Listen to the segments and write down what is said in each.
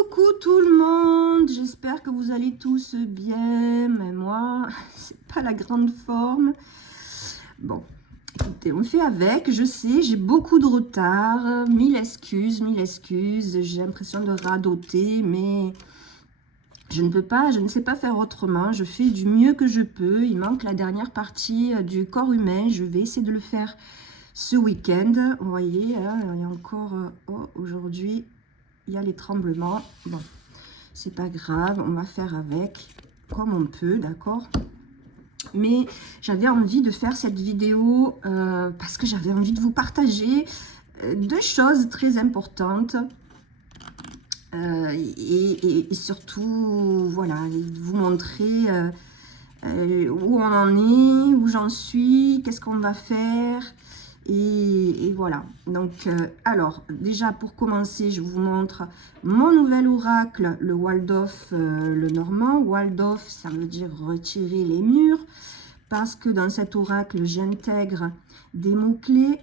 Coucou tout le monde, j'espère que vous allez tous bien, mais moi, c'est pas la grande forme. Bon, écoutez, on fait avec, je sais, j'ai beaucoup de retard, mille excuses, j'ai l'impression de radoter, mais je ne sais pas faire autrement, je fais du mieux que je peux, il manque la dernière partie du corps humain, je vais essayer de le faire ce week-end. Vous voyez, hein, il y a encore, aujourd'hui, il y a les tremblements. Bon, c'est pas grave, on va faire avec comme on peut, d'accord? Mais j'avais envie de faire cette vidéo parce que j'avais envie de vous partager deux choses très importantes. Et surtout, voilà, vous montrer où on en est, où j'en suis, qu'est-ce qu'on va faire. Et voilà, donc alors déjà pour commencer, je vous montre mon nouvel oracle, le Waldorf, le normand. Waldorf, ça veut dire retirer les murs, parce que dans cet oracle, j'intègre des mots-clés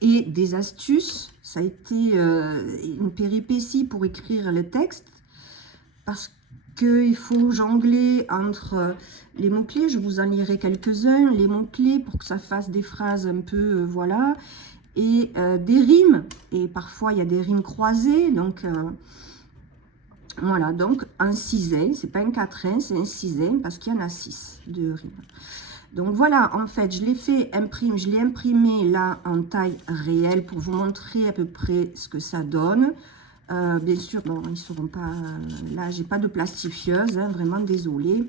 et des astuces. Ça a été une péripétie pour écrire le texte, parce qu'il faut jongler entre les mots-clés. Je vous en lirai quelques-uns, les mots-clés, pour que ça fasse des phrases un peu, voilà, et des rimes. Et parfois, il y a des rimes croisées, donc voilà, donc un sixième, c'est pas un quatrain, c'est un sixième, parce qu'il y en a 6 de rimes. Donc voilà, en fait, je l'ai imprimé là en taille réelle pour vous montrer à peu près ce que ça donne. Bien sûr, bon, ils seront pas là, j'ai pas de plastifieuse, hein, vraiment désolée,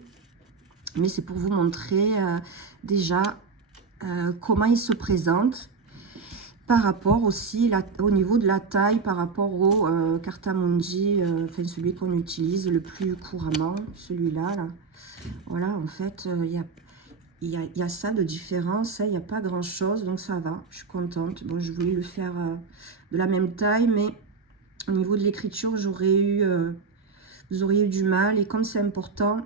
mais c'est pour vous montrer déjà comment il se présente par rapport aussi au niveau de la taille, par rapport au Cartamundi, enfin celui qu'on utilise le plus couramment, celui-là là. Voilà, en fait, il y a ça de différence, il n'y a pas grand chose, donc ça va, je suis contente. Bon, je voulais le faire de la même taille, mais au niveau de l'écriture, vous auriez eu du mal. Et comme c'est important,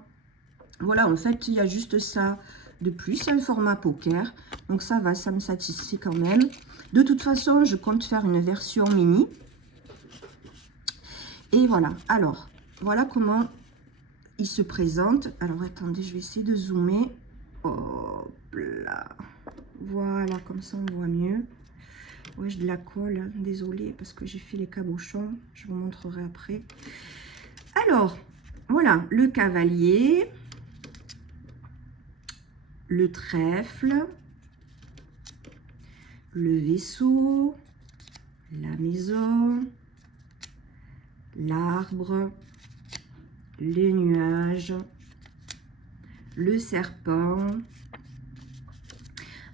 voilà, en fait, il y a juste ça de plus. C'est un format poker, donc ça va, ça me satisfait quand même. De toute façon, je compte faire une version mini. Et voilà, alors, voilà comment il se présente. Alors, attendez, je vais essayer de zoomer. Hop là. Voilà, comme ça, on voit mieux. Ouais, j'ai de la colle, hein. Désolée, parce que j'ai fait les cabochons. Je vous montrerai après. Alors, voilà, le cavalier, le trèfle, le vaisseau, la maison, l'arbre, les nuages, le serpent.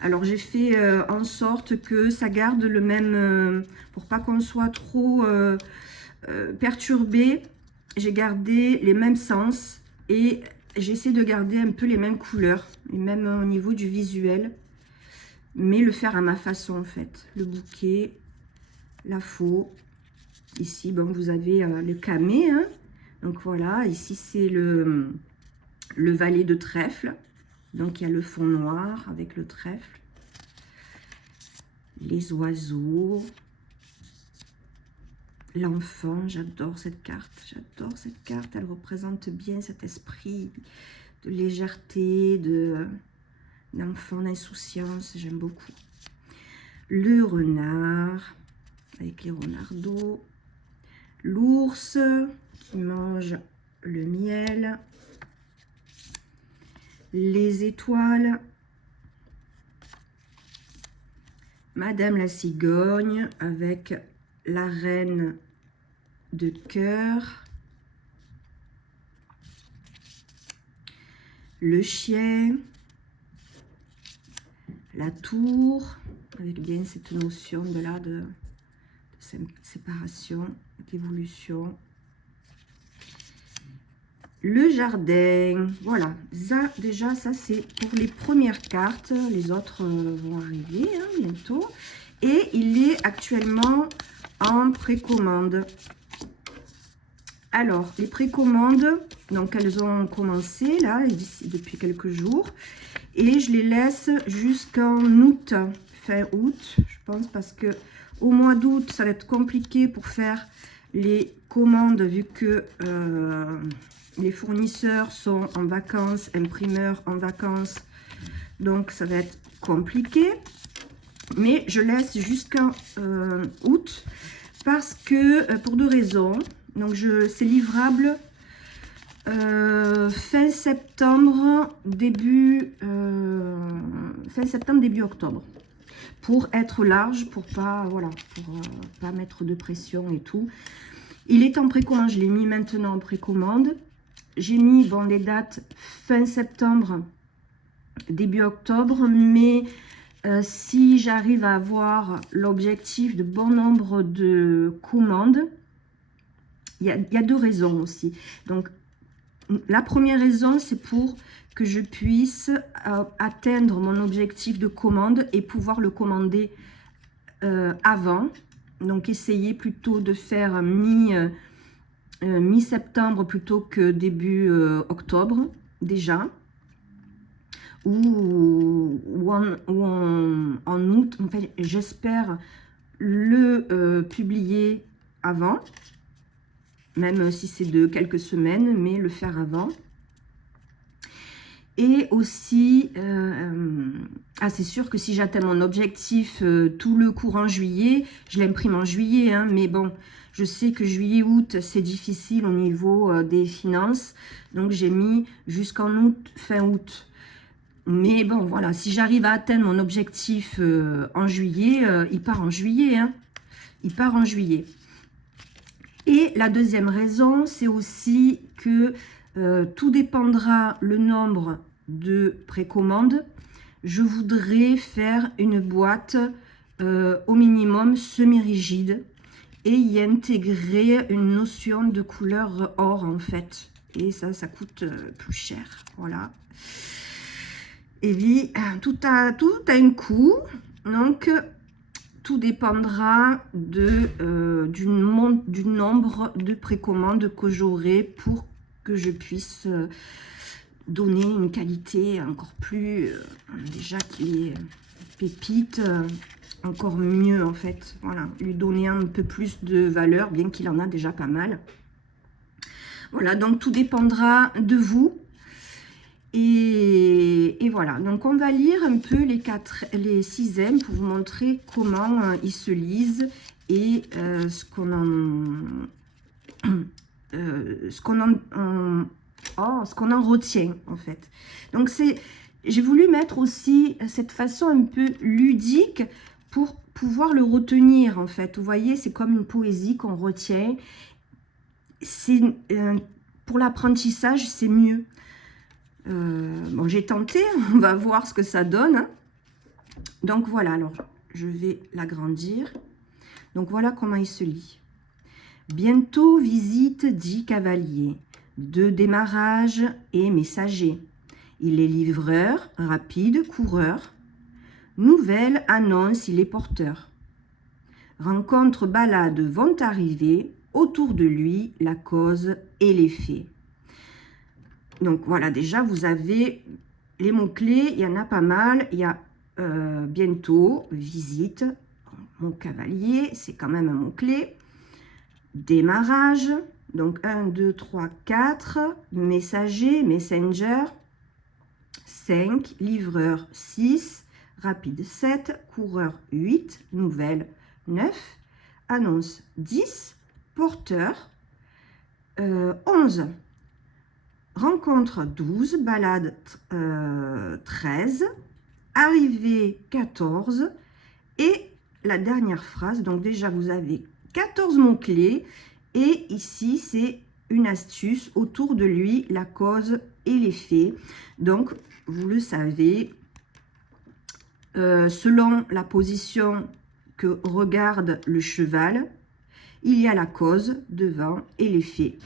Alors, j'ai fait en sorte que ça garde le même, pour pas qu'on soit trop perturbé. J'ai gardé les mêmes sens et j'essaie de garder un peu les mêmes couleurs, et même au niveau du visuel, mais le faire à ma façon en fait. Le bouquet, la faux. Ici, bon, vous avez le camé, hein. Donc voilà, ici c'est le valet de trèfle. Donc, il y a le fond noir avec le trèfle. Les oiseaux. L'enfant, j'adore cette carte. J'adore cette carte. Elle représente bien cet esprit de légèreté, d'enfant, d'insouciance. J'aime beaucoup. Le renard, avec les renardeaux. L'ours qui mange le miel. Les étoiles, Madame la cigogne avec la reine de cœur, le chien, la tour, avec bien cette notion de là de séparation, d'évolution. Le jardin, voilà, ça, déjà, ça c'est pour les premières cartes. Les autres vont arriver hein, bientôt. Et il est actuellement en précommande. Alors, les précommandes, donc elles ont commencé là, depuis quelques jours. Et je les laisse jusqu'en août, fin août, je pense, parce que au mois d'août, ça va être compliqué pour faire les commandes, vu que les fournisseurs sont en vacances, imprimeurs en vacances, donc ça va être compliqué. Mais je laisse jusqu'en août parce que, pour deux raisons. Donc c'est livrable fin septembre, début octobre. Pour être large, pour pas, voilà, pour pas mettre de pression et tout. Il est en précommande, je l'ai mis maintenant en précommande. J'ai mis, bon, les dates fin septembre, début octobre, mais si j'arrive à avoir l'objectif de bon nombre de commandes, il y a deux raisons aussi. Donc, la première raison, c'est pour que je puisse atteindre mon objectif de commande et pouvoir le commander avant. Donc, essayer plutôt de faire mi-septembre plutôt que début octobre, déjà. Ou en août. En fait, j'espère le publier avant. Même si c'est de quelques semaines, mais le faire avant. Et aussi, c'est sûr que si j'atteins mon objectif tout le courant juillet, je l'imprime en juillet, hein, mais bon, je sais que juillet-août, c'est difficile au niveau des finances, donc j'ai mis jusqu'en août, fin août. Mais bon, voilà, si j'arrive à atteindre mon objectif en juillet, il part en juillet, hein, il part en juillet. Et la deuxième raison, c'est aussi que tout dépendra le nombre de précommandes. Je voudrais faire une boîte au minimum semi-rigide et y intégrer une notion de couleur or en fait. Et ça coûte plus cher. Voilà. Et puis, tout a un coût. Donc, tout dépendra du nombre de précommandes que j'aurai pour que je puisse donner une qualité encore plus, déjà qui est pépite, encore mieux en fait. Voilà, lui donner un peu plus de valeur, bien qu'il en a déjà pas mal. Voilà, donc tout dépendra de vous. Et voilà, donc on va lire un peu les sixièmes pour vous montrer comment ils se lisent et ce qu'on en retient en fait. Donc j'ai voulu mettre aussi cette façon un peu ludique pour pouvoir le retenir en fait. Vous voyez, c'est comme une poésie qu'on retient. Pour l'apprentissage, c'est mieux. Bon, j'ai tenté, on va voir ce que ça donne. Hein. Donc voilà, alors je vais l'agrandir. Donc voilà comment il se lit. Bientôt visite 10 cavaliers, 2 démarrages et messagers. Il est livreur, rapide, coureur. Nouvelle annonce, il est porteur. Rencontres, balades vont arriver. Autour de lui, la cause et l'effet. Donc voilà, déjà vous avez les mots-clés, il y en a pas mal. Il y a bientôt, visite, mon cavalier, c'est quand même un mot-clé. Démarrage, donc 1, 2, 3, 4. Messager, messenger, 5. Livreur, 6. Rapide, 7. Coureur, 8. Nouvelle, 9. Annonce, 10. Porteur, 11. Rencontre 12, balade 13, arrivée 14 et la dernière phrase. Donc déjà vous avez 14 mots-clés et ici c'est une astuce autour de lui, la cause et l'effet. Donc vous le savez, selon la position que regarde le cheval, il y a la cause devant et l'effet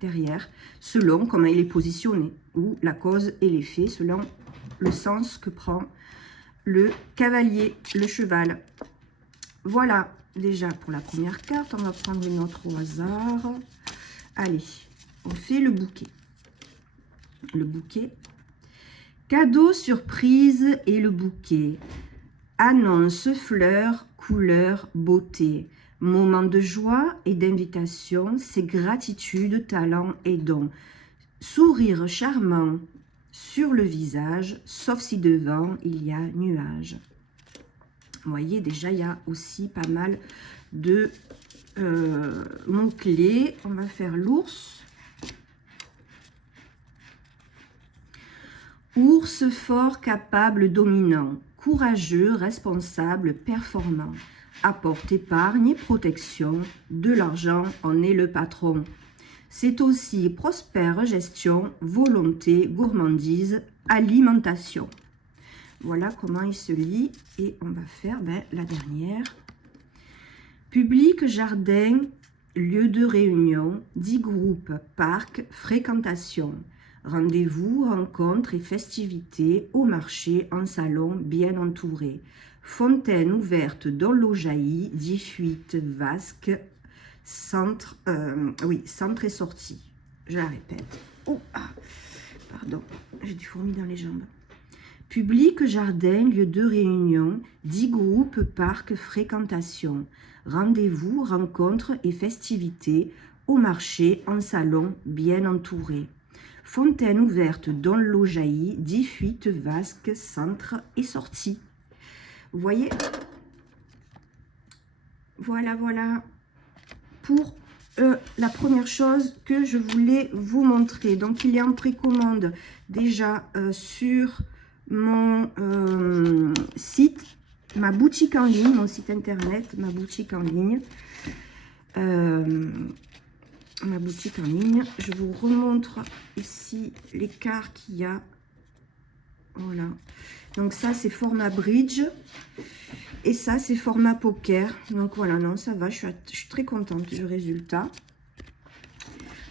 derrière, selon comment il est positionné, ou la cause et l'effet, selon le sens que prend le cavalier, le cheval. Voilà, déjà pour la première carte, on va prendre une autre au hasard. Allez, on fait le bouquet. Le bouquet. Cadeau, surprise et le bouquet. Annonce, fleurs, couleur, beauté. Moment de joie et d'invitation, c'est gratitude, talent et don. Sourire charmant sur le visage, sauf si devant il y a nuage. Vous voyez, déjà, il y a aussi pas mal de mots-clés. On va faire l'ours. Ours fort, capable, dominant, courageux, responsable, performant. Apporte épargne et protection, de l'argent en est le patron. C'est aussi prospère gestion, volonté, gourmandise, alimentation. Voilà comment il se lit et on va faire la dernière. Public, jardin, lieu de réunion, 10 groupes, parc, fréquentation. Rendez-vous, rencontres et festivités au marché, en salon, bien entouré. Fontaine ouverte dont l'eau jaillit, 10 fuites vasques, centre, centre et sortie. Je la répète. Oh, pardon, j'ai du fourmi dans les jambes. Public, jardin, lieu de réunion, 10 groupes, parc, fréquentation. Rendez-vous, rencontres et festivités au marché, en salon, bien entouré. Fontaine ouverte dont l'eau jaillit, 10 fuites vasques, centre et sortie. Vous voyez? Voilà, voilà pour la première chose que je voulais vous montrer. Donc, il est en précommande déjà sur mon site, ma boutique en ligne, mon site internet, ma boutique en ligne. Ma boutique en ligne. Je vous remontre ici l'écart qu'il y a. Voilà. Donc ça, c'est format bridge. Et ça, c'est format poker. Donc voilà, non, ça va. Je suis très contente du résultat.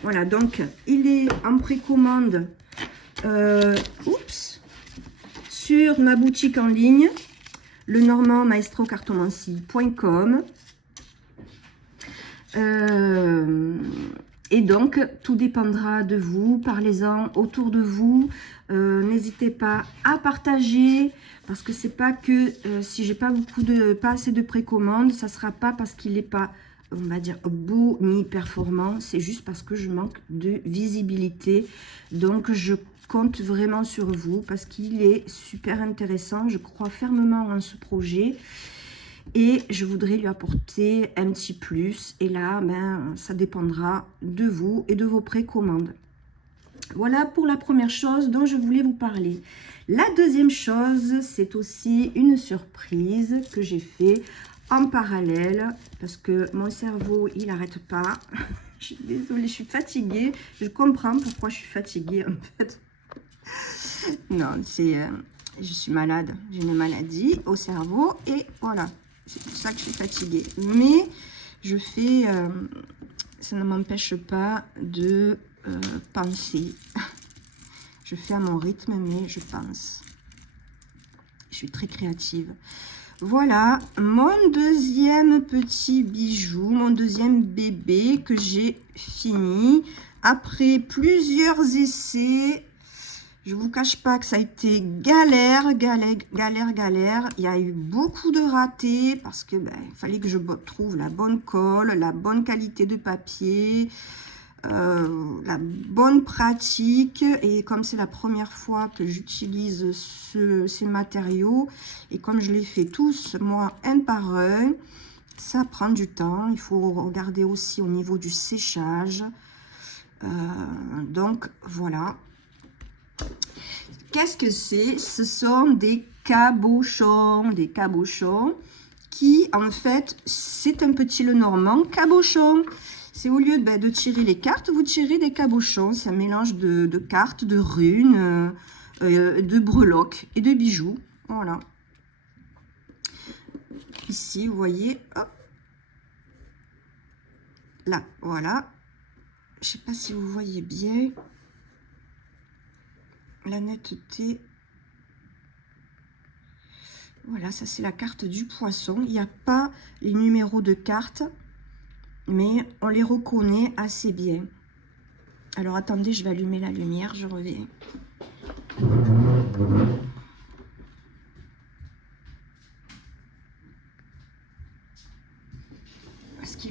Voilà, donc il est en précommande sur ma boutique en ligne, lenormandmaestrocartomancie.com. Et donc, tout dépendra de vous. Parlez-en autour de vous. N'hésitez pas à partager, parce que c'est pas que si j'ai pas assez de précommandes, ça sera pas parce qu'il n'est pas, on va dire, beau ni performant. C'est juste parce que je manque de visibilité. Donc, je compte vraiment sur vous parce qu'il est super intéressant. Je crois fermement en ce projet. Et je voudrais lui apporter un petit plus. Et là, ça dépendra de vous et de vos précommandes. Voilà pour la première chose dont je voulais vous parler. La deuxième chose, c'est aussi une surprise que j'ai fait en parallèle. Parce que mon cerveau, il n'arrête pas. Je suis désolée, je suis fatiguée. Je comprends pourquoi je suis fatiguée en fait. Non, c'est... je suis malade. J'ai une maladie au cerveau et voilà. C'est pour ça que je suis fatiguée. Mais je fais... ça ne m'empêche pas de penser. Je fais à mon rythme, mais je pense. Je suis très créative. Voilà, mon deuxième petit bijou, mon deuxième bébé que j'ai fini. Après plusieurs essais... Je ne vous cache pas que ça a été galère. Il y a eu beaucoup de ratés parce que il fallait que je trouve la bonne colle, la bonne qualité de papier, la bonne pratique. Et comme c'est la première fois que j'utilise ces matériaux, et comme je les fais tous, moi, un par un, ça prend du temps. Il faut regarder aussi au niveau du séchage. Donc, voilà. Qu'est-ce que c'est? Ce sont des cabochons. Des cabochons qui, en fait, c'est un petit Lenormand cabochon. C'est au lieu de tirer les cartes, vous tirez des cabochons. C'est un mélange de cartes, de runes, de breloques et de bijoux. Voilà. Ici, vous voyez, hop. Là, voilà. Je ne sais pas si vous voyez bien. La netteté. Voilà, ça c'est la carte du poisson. Il n'y a pas les numéros de carte, mais on les reconnaît assez bien. Alors attendez, je vais allumer la lumière, je reviens.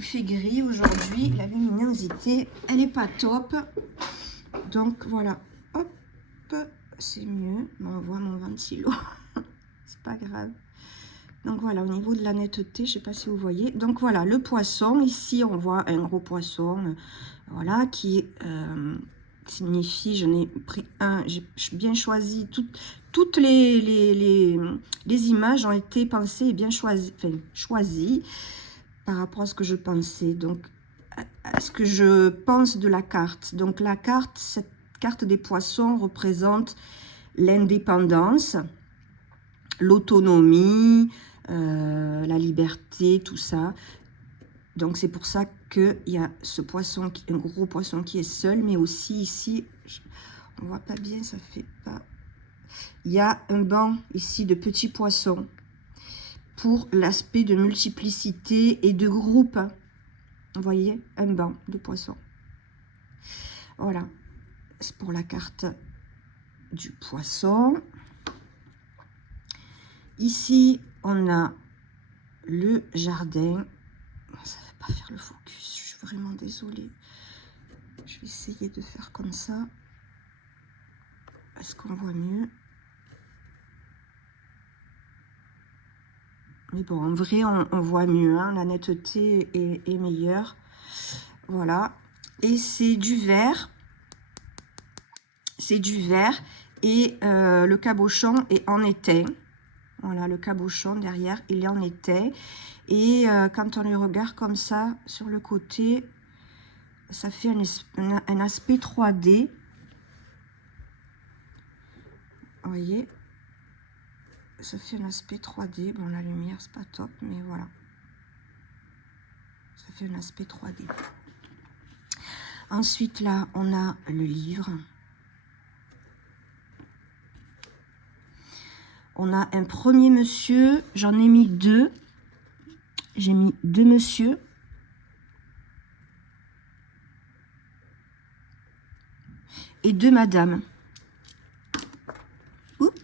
fait gris aujourd'hui. La luminosité, elle n'est pas top. Donc voilà, hop, c'est mieux. On voit mon ventilo. C'est pas grave. Donc voilà, au niveau de la netteté, je sais pas si vous voyez. Donc voilà, le poisson. Ici, on voit un gros poisson. Voilà, qui signifie, j'en ai pris un, j'ai bien choisi, toutes les images ont été pensées et bien choisies par rapport à ce que je pensais, donc à ce que je pense de la carte. Donc la carte, cette carte des poissons représente l'indépendance, l'autonomie, la liberté, tout ça. Donc c'est pour ça qu'il y a ce poisson, un gros poisson qui est seul, mais aussi ici, on voit pas bien, ça fait pas. Il y a un banc ici de petits poissons pour l'aspect de multiplicité et de groupe. Vous voyez, un banc de poissons. Voilà, c'est pour la carte du poisson. Ici, on a le jardin. Ça ne va pas faire le focus, je suis vraiment désolée. Je vais essayer de faire comme ça. Est-ce qu'on voit mieux? Mais bon, en vrai, on voit mieux. Hein, la netteté est meilleure. Voilà. Et c'est du vert. C'est du vert. Et le cabochon est en étain. Voilà, le cabochon derrière, il est en étain. Et quand on le regarde comme ça, sur le côté, ça fait un aspect 3D. Vous voyez, ça fait un aspect 3D. Bon, la lumière, c'est pas top, mais voilà. Ça fait un aspect 3D. Ensuite, là, on a le livre. On a un premier monsieur. J'en ai mis deux. J'ai mis deux monsieur. Et deux madame. Oups.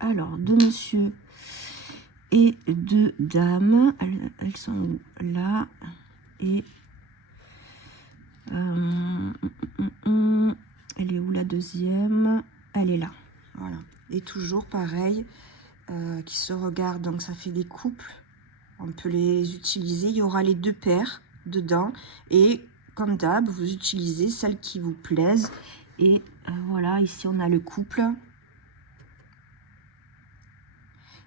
Alors, deux monsieur et deux dames. Elles sont là. Et elle est où la deuxième? Elle est là. Voilà. Et toujours pareil, qui se regardent. Donc ça fait des couples. On peut les utiliser. Il y aura les deux paires dedans. Et comme d'hab, vous utilisez celles qui vous plaisent. Et voilà, ici on a le couple.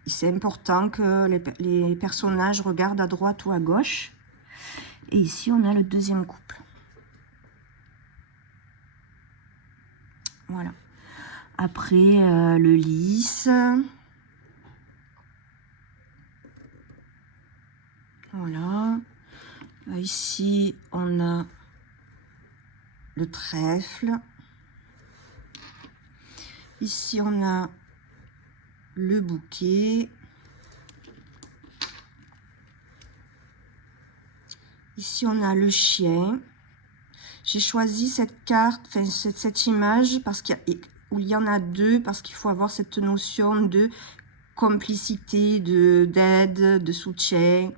C'est important que les personnages regardent à droite ou à gauche. Et ici on a le deuxième couple. Voilà. Après, le lys. Voilà. Ici, on a le trèfle. Ici, on a le bouquet. Ici, on a le chien. J'ai choisi cette carte, enfin cette image, parce qu'il y en a deux, parce qu'il faut avoir cette notion de complicité, d'aide, de soutien.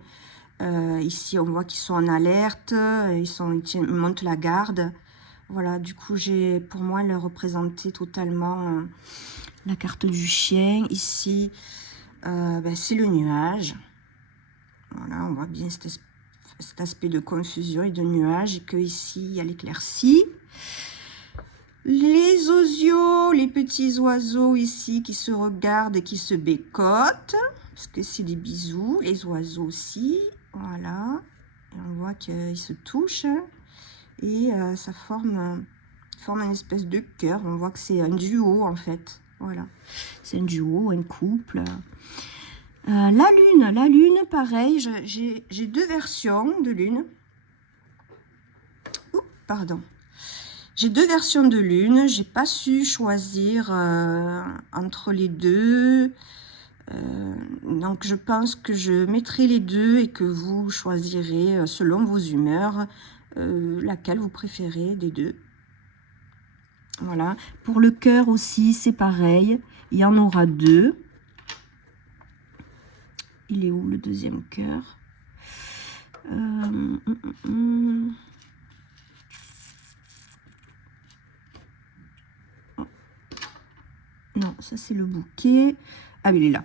Ici, on voit qu'ils sont en alerte, ils montent la garde. Voilà, du coup, pour moi, elle représentait totalement la carte du chien. Ici, c'est le nuage. Voilà, on voit bien cet aspect de confusion et de nuage, et que ici il y a l'éclaircie. Les osios, les petits oiseaux ici qui se regardent et qui se bécotent, parce que c'est des bisous. Les oiseaux aussi, voilà. Et on voit qu'ils se touchent et ça forme une espèce de cœur. On voit que c'est un duo en fait. Voilà, c'est un duo, un couple. La lune, pareil, j'ai deux versions de lune. Oups, pardon. J'ai deux versions de lune. J'ai pas su choisir entre les deux. Donc, je pense que je mettrai les deux et que vous choisirez selon vos humeurs laquelle vous préférez des deux. Voilà. Pour le cœur aussi, c'est pareil. Il y en aura deux. Il est où le deuxième cœur? Non, ça c'est le bouquet. Ah oui, il est là.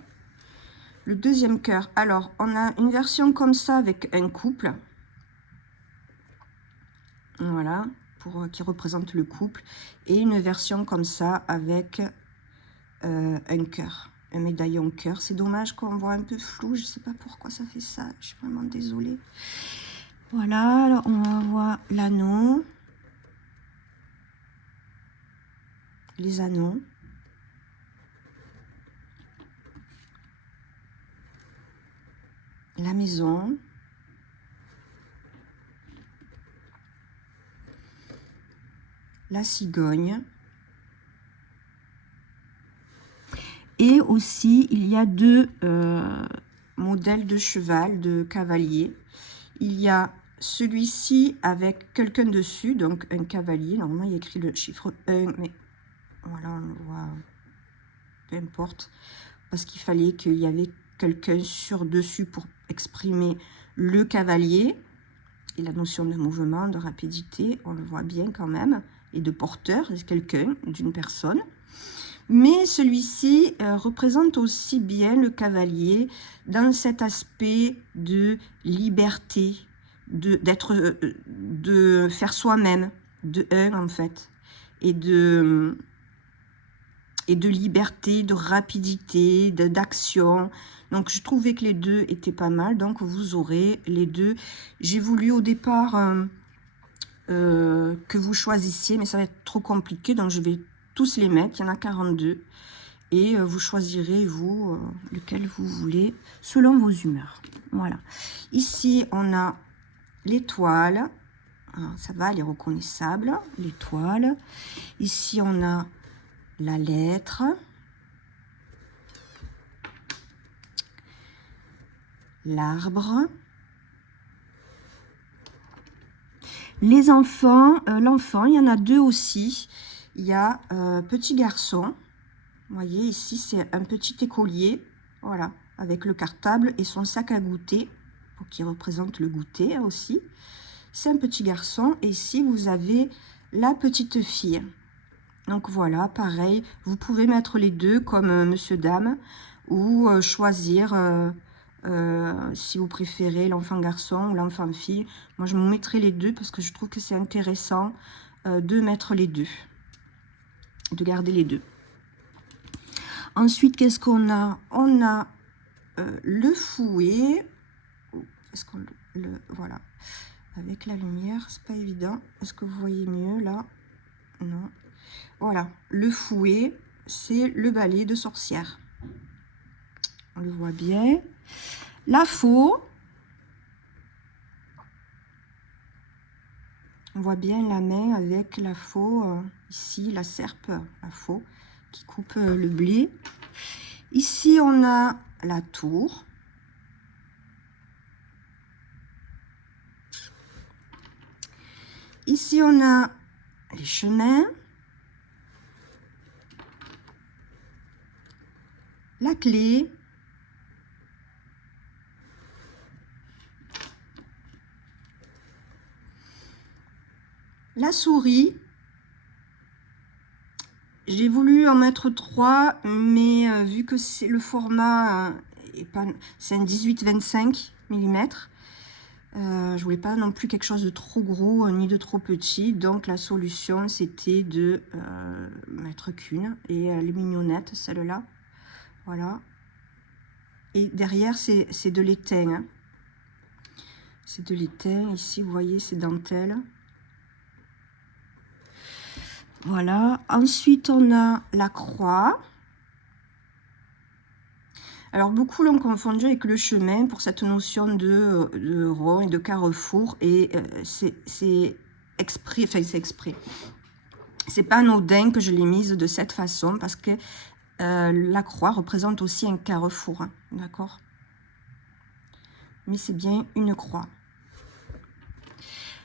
Le deuxième cœur. Alors, on a une version comme ça avec un couple. Voilà, qui représente le couple. Et une version comme ça avec un cœur, un médaillon cœur. C'est dommage qu'on voit un peu flou. Je sais pas pourquoi ça fait ça. Je suis vraiment désolée. Voilà, alors on va voir l'anneau. Les anneaux. La maison. La cigogne. Et aussi, il y a deux modèles de cheval, de cavalier. Il y a celui-ci avec quelqu'un dessus, donc un cavalier. Normalement, il y a écrit le chiffre 1, mais voilà, on le voit, peu importe. Parce qu'il fallait qu'il y avait quelqu'un sur dessus pour exprimer le cavalier. Et la notion de mouvement, de rapidité, on le voit bien quand même. Et de porteur, c'est quelqu'un, d'une personne. Mais celui-ci représente aussi bien le cavalier dans cet aspect de liberté, de faire soi-même, de un en fait, et de liberté, de rapidité, d'action. Donc je trouvais que les deux étaient pas mal, donc vous aurez les deux. J'ai voulu au départ que vous choisissiez, mais ça va être trop compliqué, donc je vais tous les mettre, il y en a 42. Et vous choisirez, vous, lequel vous voulez, selon vos humeurs. Voilà. Ici, on a l'étoile. Ça va, elle est reconnaissable, l'étoile. Ici, on a la lettre. L'arbre. Les enfants, l'enfant, il y en a deux aussi. Il y a petit garçon. Vous voyez, ici, c'est un petit écolier, voilà, avec le cartable et son sac à goûter, qui représente le goûter aussi. C'est un petit garçon, et ici, vous avez la petite fille. Donc voilà, pareil, vous pouvez mettre les deux comme monsieur, dame, ou choisir, si vous préférez, l'enfant garçon ou l'enfant fille. Moi, je me mettrai les deux parce que je trouve que c'est intéressant de mettre les deux, de garder les deux. Ensuite, qu'est-ce qu'on a? On a le fouet. Est-ce qu'on voilà. Avec la lumière, c'est pas évident. Est-ce que vous voyez mieux là? Non. Voilà. Le fouet, c'est le balai de sorcière. On le voit bien. La faux. On voit bien la main avec la faux. Ici, la serpe, la faux, qui coupe le blé. Ici, on a la tour. Ici, on a les chemins. La clé. La souris. J'ai voulu en mettre 3, mais vu que c'est le format, c'est un 18-25 mm, je voulais pas non plus quelque chose de trop gros ni de trop petit. Donc la solution, c'était de mettre qu'une. Et elle est mignonnette, celle-là. Voilà. Et derrière, c'est de l'étain. Hein. C'est de l'étain. Ici, vous voyez, c'est dentelle. Voilà. Ensuite, on a la croix. Alors, beaucoup l'ont confondu avec le chemin pour cette notion de rond et de carrefour. Et c'est exprès, enfin, c'est exprès. C'est pas anodin que je l'ai mise de cette façon parce que la croix représente aussi un carrefour. Hein, d'accord? Mais c'est bien une croix.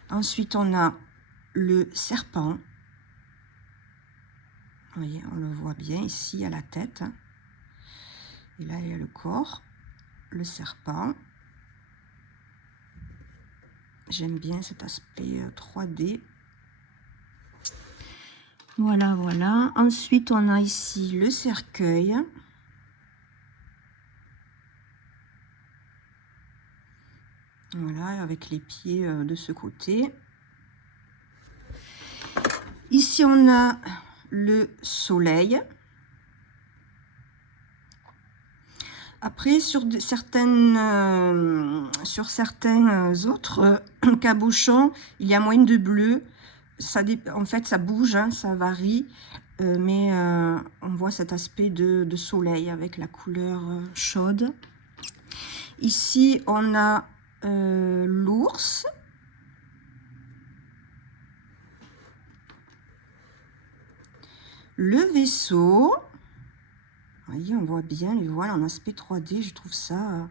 Ensuite, on a le serpent. Vous voyez, on le voit bien ici à la tête. Et là, il y a le corps, le serpent. J'aime bien cet aspect 3D. Voilà, voilà. Ensuite, on a ici le cercueil. Voilà, avec les pieds de ce côté. Ici, on a le soleil. Après, sur certains autres cabochons, il y a moins de bleu. En fait, ça bouge, hein, ça varie. Mais on voit cet aspect de soleil avec la couleur chaude. Ici, on a l'ours. Le vaisseau. Vous voyez, on voit bien les voiles en aspect 3D. Je trouve ça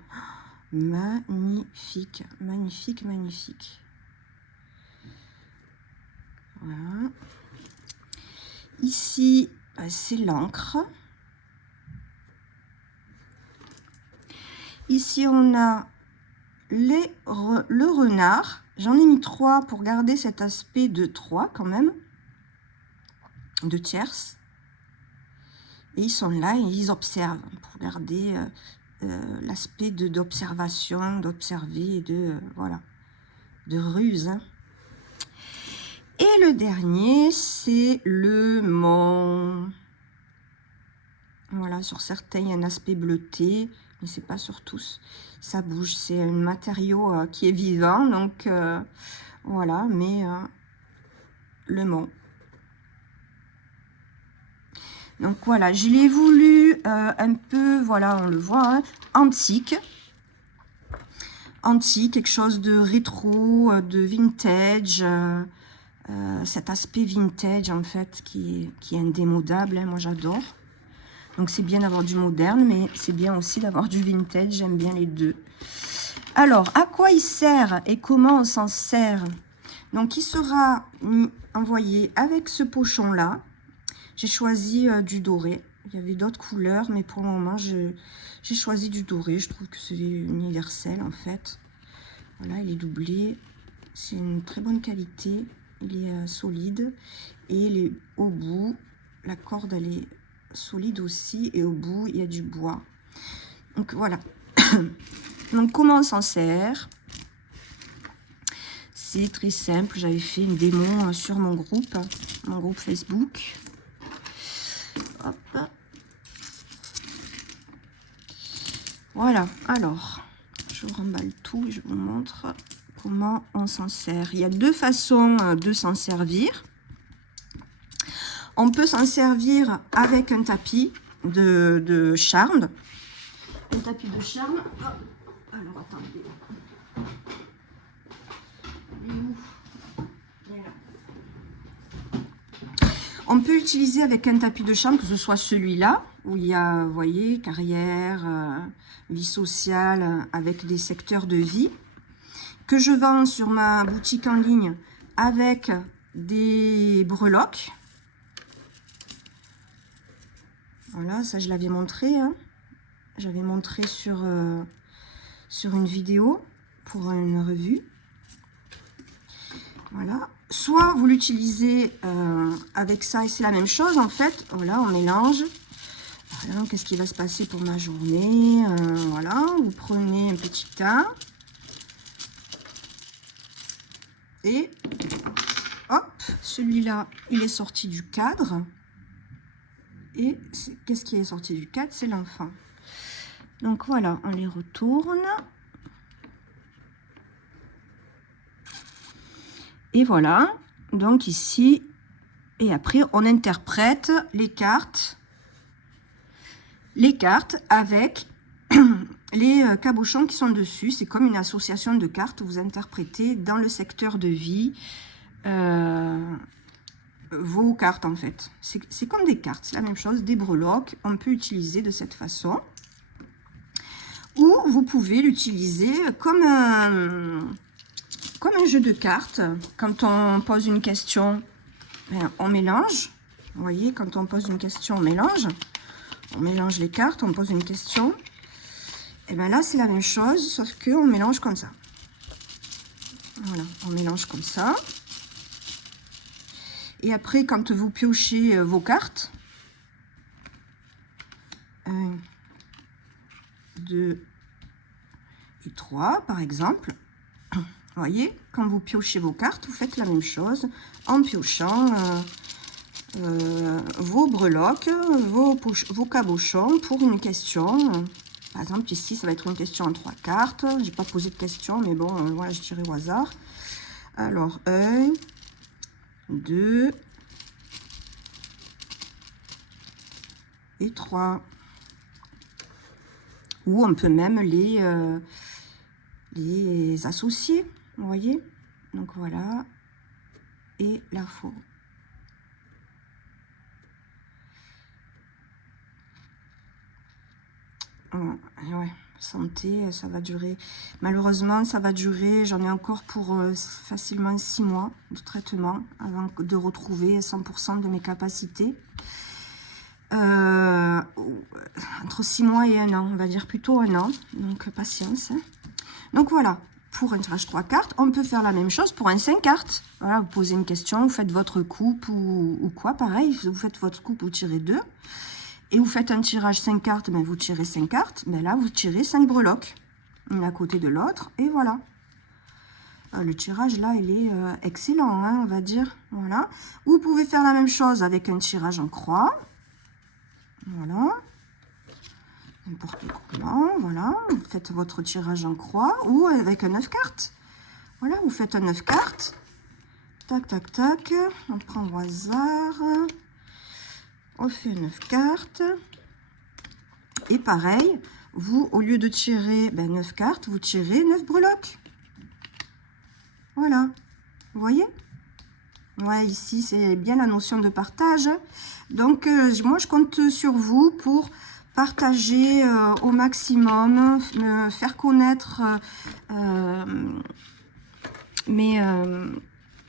magnifique. Magnifique, magnifique. Voilà. Ici, c'est l'encre. Ici, on a le renard. J'en ai mis 3 pour garder cet aspect de 3 quand même. De tierces. Et ils sont là et ils observent pour garder l'aspect d'observation, d'observer, voilà, de ruse. Hein. Et le dernier, c'est le mont. Voilà, sur certains, il y a un aspect bleuté, mais c'est pas sur tous. Ça bouge, c'est un matériau qui est vivant, donc voilà, mais le mont. Donc voilà, je l'ai voulu un peu, voilà, on le voit, hein, antique. Antique, quelque chose de rétro, de vintage. Cet aspect vintage, en fait, qui est indémodable. Hein, moi, j'adore. Donc, c'est bien d'avoir du moderne, mais c'est bien aussi d'avoir du vintage. J'aime bien les deux. Alors, à quoi il sert et comment on s'en sert? Donc, il sera envoyé avec ce pochon-là. J'ai choisi du doré. Il y avait d'autres couleurs, mais pour le moment, j'ai choisi du doré. Je trouve que c'est universel, en fait. Voilà, il est doublé. C'est une très bonne qualité. Il est solide. Et au bout, la corde, elle est solide aussi. Et au bout, il y a du bois. Donc, voilà. Donc, comment on s'en sert? C'est très simple. J'avais fait une démo sur mon groupe Facebook. Hop. Voilà, alors, je remballe tout et je vous montre comment on s'en sert. Il y a deux façons de s'en servir. On peut s'en servir avec un tapis de charme. Un tapis de charme. Alors, attendez. On peut l'utiliser avec un tapis de chambre, que ce soit celui-là, où il y a, vous voyez, carrière, vie sociale, avec des secteurs de vie, que je vends sur ma boutique en ligne avec des breloques. Voilà, ça je l'avais montré. Hein. J'avais montré sur une vidéo pour une revue. Voilà. Soit vous l'utilisez avec ça et c'est la même chose en fait. Voilà, on mélange. Voilà, qu'est-ce qui va se passer pour ma journée? Voilà, vous prenez un petit tas. Et hop, celui-là, il est sorti du cadre. Et qu'est-ce qui est sorti du cadre? C'est l'enfant. Donc voilà, on les retourne. Et voilà, donc ici, et après on interprète les cartes avec les cabochons qui sont dessus. C'est comme une association de cartes, vous interprétez dans le secteur de vie vos cartes en fait. C'est comme des cartes, c'est la même chose, des breloques, on peut utiliser de cette façon. Ou vous pouvez l'utiliser comme un jeu de cartes. Quand on pose une question, on mélange. Vous voyez, quand on pose une question, on mélange. On mélange les cartes, on pose une question. Et bien là, c'est la même chose, sauf qu'on mélange comme ça. Voilà, on mélange comme ça. Et après, quand vous piochez vos cartes, 1, 2 et 3, par exemple, vous voyez, quand vous piochez vos cartes, vous faites la même chose en piochant vos breloques, vos cabochons pour une question. Par exemple, ici, ça va être une question en 3 cartes. J'ai pas posé de question, mais bon, voilà, je dirais au hasard. Alors, 1, 2 et 3. Ou on peut même les associer, vous voyez. Donc voilà, et la faux. Ouais, santé, ça va durer. Malheureusement, ça va durer. J'en ai encore pour facilement 6 mois de traitement avant de retrouver 100% de mes capacités. Entre 6 mois et 1 an, on va dire plutôt 1 an. Donc, patience. Hein. Donc, voilà. Pour un tirage 3 cartes, on peut faire la même chose pour un 5 cartes. Voilà, vous posez une question, vous faites votre coupe ou quoi, pareil. Vous faites votre coupe, vous tirez 2. Et vous faites un tirage 5 cartes, ben vous tirez 5 cartes. Ben là, vous tirez 5 breloques. Une à côté de l'autre. Et voilà. Le tirage, là, il est excellent, hein, on va dire. Voilà. Vous pouvez faire la même chose avec un tirage en croix. Voilà. N'importe comment. Voilà. Vous faites votre tirage en croix. Ou avec un 9 cartes. Voilà, vous faites un 9 cartes. Tac, tac, tac. On prend au hasard. On fait 9 cartes. Et pareil, vous, au lieu de tirer 9 cartes, vous tirez 9 breloques. Voilà. Vous voyez? Ouais, ici, c'est bien la notion de partage. Donc, moi, je compte sur vous pour partager au maximum, me faire connaître mes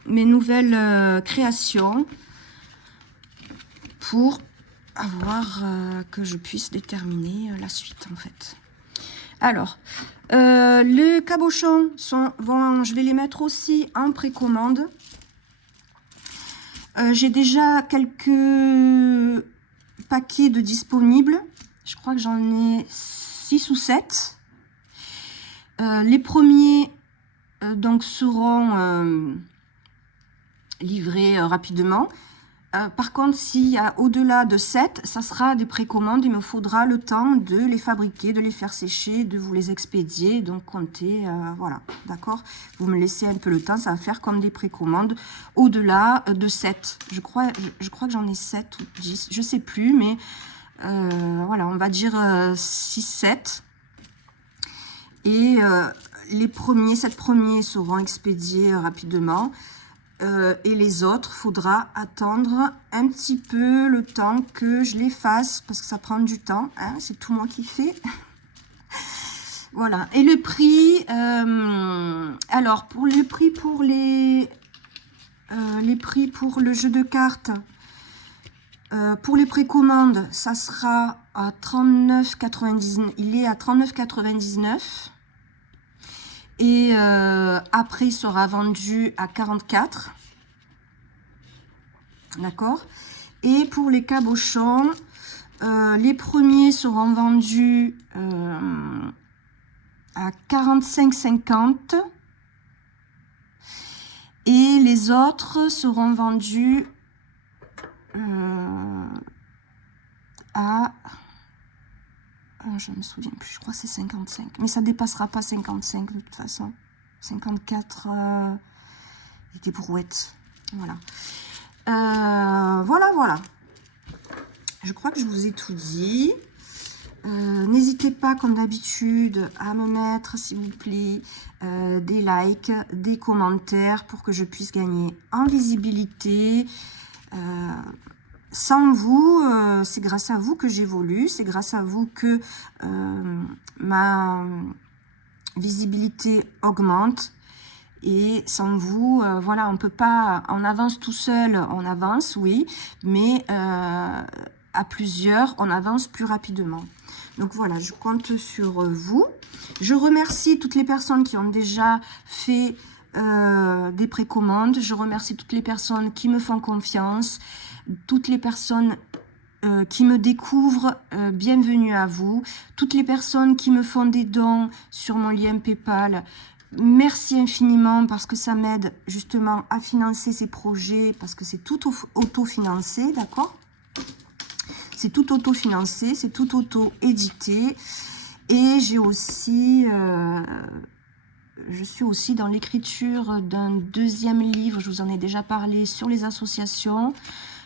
nouvelles créations pour avoir que je puisse déterminer la suite en fait. Alors, les cabochons je vais les mettre aussi en précommande. J'ai déjà quelques paquets de disponibles. Je crois que j'en ai 6 ou 7. Les premiers donc seront livrés rapidement. Par contre, s'il y a au-delà de 7, ça sera des précommandes. Il me faudra le temps de les fabriquer, de les faire sécher, de vous les expédier. Donc, comptez, voilà, d'accord. Vous me laissez un peu le temps, ça va faire comme des précommandes au-delà de 7. Je crois que j'en ai 7 ou 10, je ne sais plus, mais voilà, on va dire 6-7. Et les 7 premiers seront expédiés rapidement. Et les autres, faudra attendre un petit peu le temps que je les fasse, parce que ça prend du temps, hein, c'est tout moi qui fais. Voilà, et le prix, alors pour les prix pour les prix pour le jeu de cartes, pour les précommandes, ça sera à 39,99, il est à 39,99. Et après, il sera vendu à 44. D'accord. Et pour les cabochons, les premiers seront vendus à 45,50. Et les autres seront vendus à... je ne me souviens plus, je crois que c'est 55. Mais ça ne dépassera pas 55 de toute façon. 54 des brouettes. Voilà. Voilà. Je crois que je vous ai tout dit. N'hésitez pas, comme d'habitude, à me mettre, s'il vous plaît, des likes, des commentaires pour que je puisse gagner en visibilité. Sans vous, c'est grâce à vous que j'évolue, c'est grâce à vous que ma visibilité augmente. Et sans vous, voilà, on peut pas, on avance tout seul, on avance, oui, mais à plusieurs, on avance plus rapidement. Donc voilà, je compte sur vous. Je remercie toutes les personnes qui ont déjà fait des précommandes. Je remercie toutes les personnes qui me font confiance, toutes les personnes qui me découvrent, bienvenue à vous. Toutes les personnes qui me font des dons sur mon lien PayPal, merci infiniment parce que ça m'aide justement à financer ces projets, parce que c'est tout auto-financé, d'accord? C'est tout auto-financé, c'est tout auto-édité. Et j'ai aussi, je suis aussi dans l'écriture d'un deuxième livre, je vous en ai déjà parlé, sur les associations.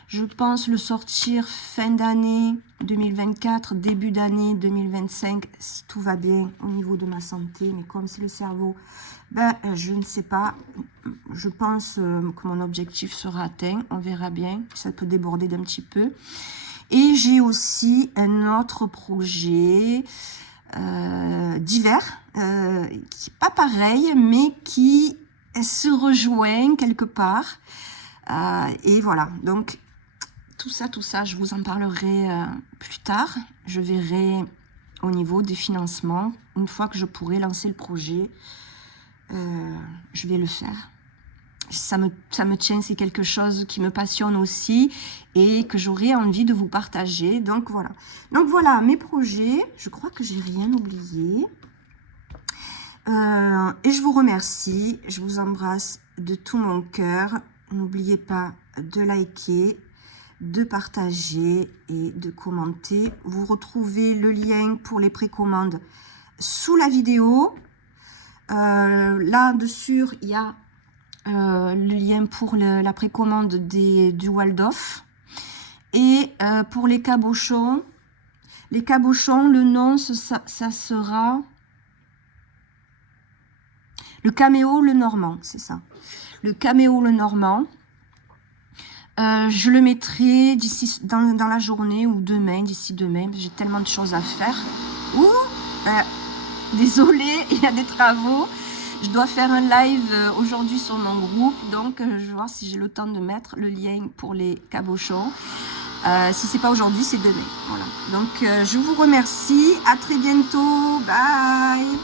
Je pense le sortir fin d'année 2024, début d'année 2025, si tout va bien au niveau de ma santé. Mais comme c'est le cerveau, ben, je ne sais pas. Je pense que mon objectif sera atteint. On verra bien. Ça peut déborder d'un petit peu. Et j'ai aussi un autre projet divers, qui n'est pas pareil, mais qui se rejoint quelque part. Et voilà, donc tout ça, je vous en parlerai plus tard. Je verrai au niveau des financements. Une fois que je pourrai lancer le projet, je vais le faire. Ça me tient, c'est quelque chose qui me passionne aussi et que j'aurais envie de vous partager. Donc voilà. Donc voilà mes projets. Je crois que j'ai rien oublié. Et je vous remercie. Je vous embrasse de tout mon cœur. N'oubliez pas de liker, de partager et de commenter. Vous retrouvez le lien pour les précommandes sous la vidéo. Là-dessus, il y a le lien pour la précommande du Waldorf. Et pour les cabochons, le nom, ça sera le caméo le normand, c'est ça. Le caméo le normand. Je le mettrai d'ici dans la journée ou demain, d'ici demain. J'ai tellement de choses à faire. Ouh, désolée, il y a des travaux. Je dois faire un live aujourd'hui sur mon groupe, donc je vais voir si j'ai le temps de mettre le lien pour les cabochons. Si c'est pas aujourd'hui, c'est demain. Voilà. Donc je vous remercie. À très bientôt. Bye.